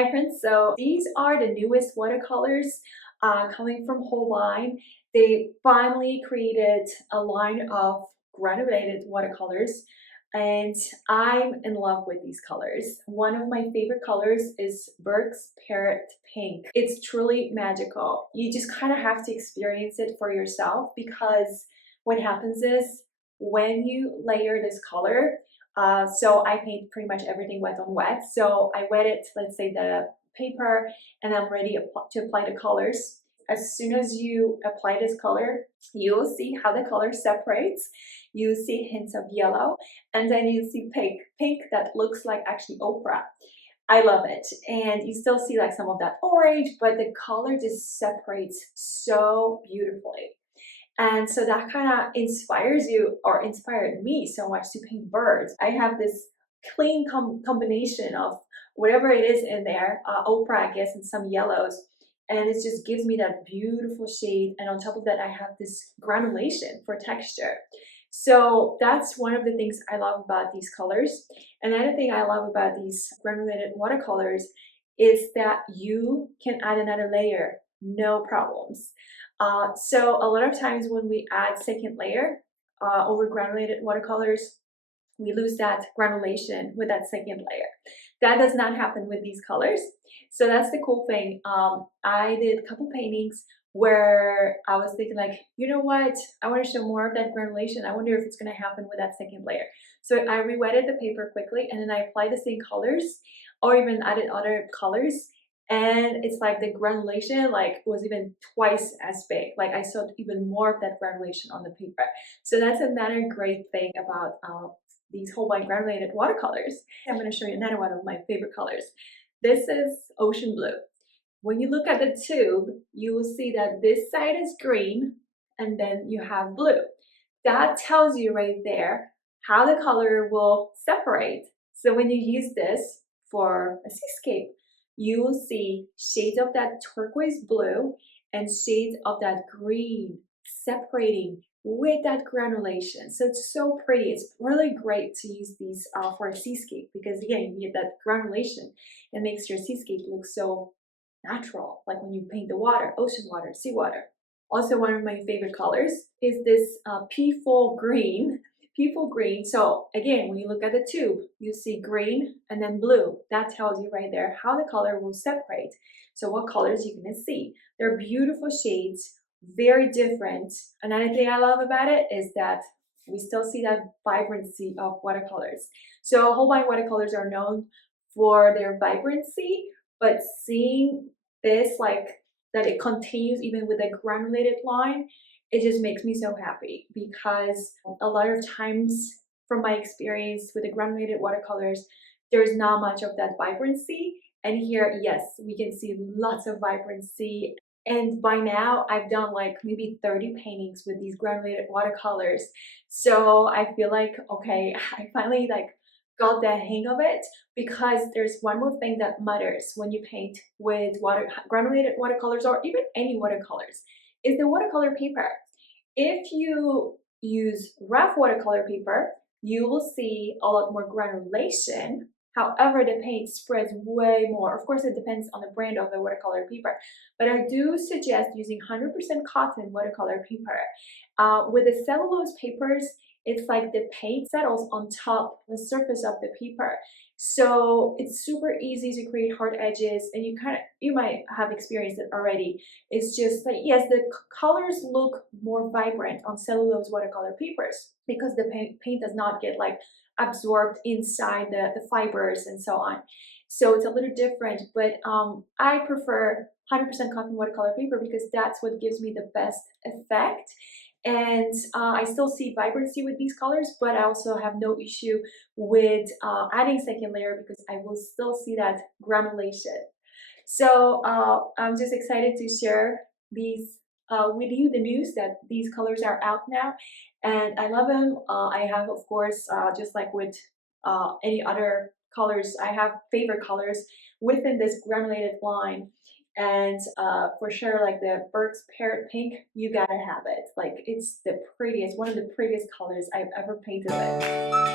Hi friends, so these are the newest watercolors coming from Holbein. They finally created a line of granulated watercolors and I'm in love with these colors. One of my favorite colors is Burke's Parrot Pink. It's truly magical. You just kind of have to experience it for yourself because what happens is when you layer this color, so I paint pretty much everything wet on wet. So I wetted, let's say, the paper and I'm ready to apply the colors. As soon as you apply this color, you'll see how the color separates. You see hints of yellow and then you see pink that looks like actually ochre. I love it. And you still see like some of that orange, but the color just separates so beautifully. And so that kind of inspires you, or inspired me so much to paint birds. I have this clean combination of whatever it is in there, ochre, I guess, and some yellows. And it just gives me that beautiful shade. And on top of that, I have this granulation for texture. So that's one of the things I love about these colors. Another thing I love about these granulated watercolors is that you can add another layer, no problems. So a lot of times when we add second layer over granulated watercolors, we lose that granulation with that second layer. That does not happen with these colors. So that's the cool thing. I did a couple paintings where I was thinking like, you know what? I want to show more of that granulation. I wonder if it's going to happen with that second layer. So I re-wetted the paper quickly and then I applied the same colors or even added other colors. And it's like the granulation was even twice as big. Like I saw even more of that granulation on the paper. So that's another great thing about these Holbein granulated watercolors. I'm going to show you another one of my favorite colors. This is ocean blue. When you look at the tube, you will see that this side is green and then you have blue. That tells you right there how the color will separate. So when you use this for a seascape, you will see shades of that turquoise blue and shades of that green separating with that granulation. So it's so pretty. It's really great to use these for a seascape because again, you get that granulation. It makes your seascape look so natural, like when you paint the water, ocean water, seawater. Also, one of my favorite colors is this peaceful green. Peaceful green. So again, when you look at the tube, you see green and then blue. That tells you right there how the color will separate. So what colors you're gonna see. They're beautiful shades, very different. Another thing I love about it is that we still see that vibrancy of watercolors. So Holbein watercolors are known for their vibrancy, but seeing this that it continues even with a granulated line, it just makes me so happy because a lot of times from my experience with the granulated watercolors, there's not much of that vibrancy. And here, yes, we can see lots of vibrancy. And by now I've done like maybe 30 paintings with these granulated watercolors. So I feel like, okay, I finally got the hang of it because there's one more thing that matters when you paint with granulated watercolors or even any watercolors is the watercolor paper. If you use rough watercolor paper, you will see a lot more granulation. However, the paint spreads way more. Of course, it depends on the brand of the watercolor paper, but I do suggest using 100% cotton watercolor paper. With the cellulose papers, it's like the paint settles on top, the surface of the paper. So it's super easy to create hard edges and you might have experienced it already. It's just like, yes, the colors look more vibrant on cellulose watercolor papers because the paint does not get absorbed inside the fibers and so on. So it's a little different, but I prefer 100% cotton watercolor paper because that's what gives me the best effect. And I still see vibrancy with these colors, but I also have no issue with adding second layer because I will still see that granulation. So I'm just excited to share these with you, the news that these colors are out now, and I love them. I have, of course, just like with any other colors, I have favorite colors within this granulated line. And for sure, like the Burke's Parrot Pink, you gotta have it. Like it's the prettiest, one of the prettiest colors I've ever painted with.